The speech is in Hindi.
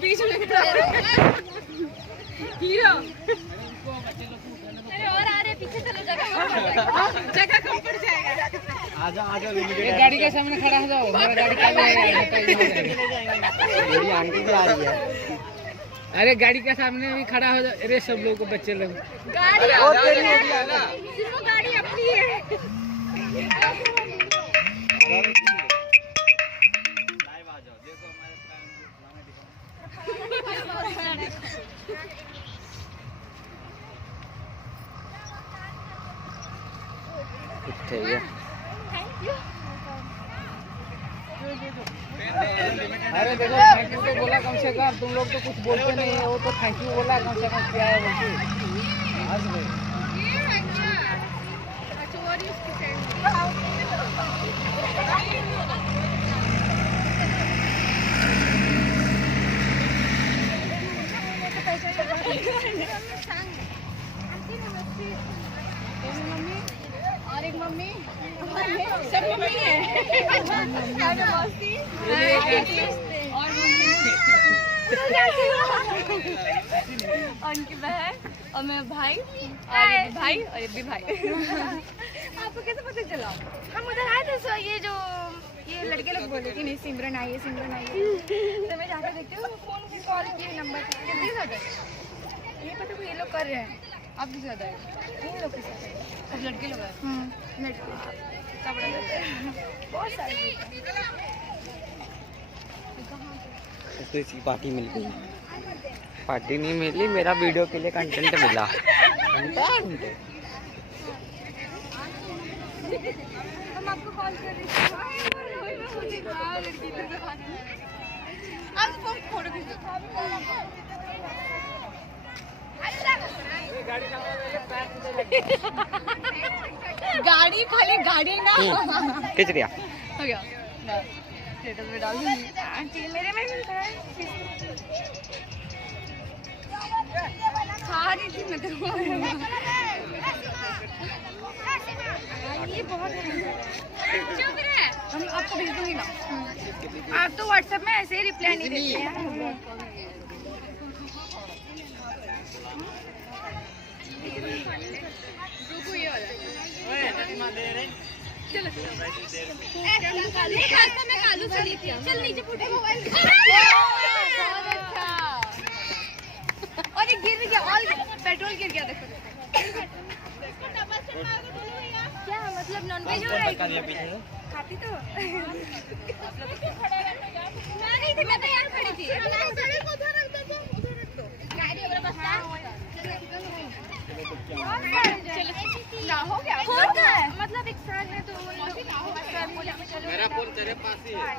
बीच में हीरो। अरे और आ रहे पीछे चलो, जगह कम पड़ जाएगा। आजा आजा गाड़ी के सामने खड़ा हो जाओ, मेरा गाड़ी का मेरी आंटी भी आ रही है। अरे गाड़ी के सामने भी खड़ा हो जाओ। अरे सब लोग को बच्चे लोग गाड़ी अपनी है। अरे देखो थैंक यू तो बोला कम से कम, तुम लोग तो कुछ बोलते नहीं है। वो तो थैंक यू बोला कम से कम, क्या है बोलते। और एक मम्मी, सब मम्मी है। और उनकी बहन और मैं भाई और भाई और ये भी भाई। आपको कैसे पता चला? हम उधर आए थे, ये जो ये लड़के लोग बोले कि नहीं सिमरन आई है, सिमरन आई है। तो मैं जाकर देखती हूँ, फोन पे कॉल किए, नंबर कितनी ज़्यादा ये पता को ये लोग कर रहे हैं। आप भी ज़्यादा है ये लोग के साथ, सब लड़के लोग हैं। लड़के कपड़ा बहुत सारे तो इसी पार्टी मिल गई। पार्टी नहीं मिली, मेरा वीडियो के लिए कंटेंट मिला। कंटेंट हम आपको कॉल कर रहे थे। आप फोटो खींचो। गाड़ी खाली गाड़ी ना खींच लिया। हो गया, स्टेटस में डाल दूंगी। मेरे में मिलता है खा रही थी मैं तो। ये बहुत हम आपको भेज दूंगी ना। आप तो व्हाट्सएप में ऐसे ही रिप्लाई नहीं देते हैं। चलो मैं कालू से लेती हूँ। चल नीचे फुटे मोबाइल। और ये गिर गया, और पेट्रोल गिर गया। देखो क्या मतलब नॉनवेज हो रहा है? खाती तो मैं नहीं थी, मैं तो यहाँ खड़ी थी। ना हो गया मतलब एक साल में तो मेरा फोन तेरे पास ही है।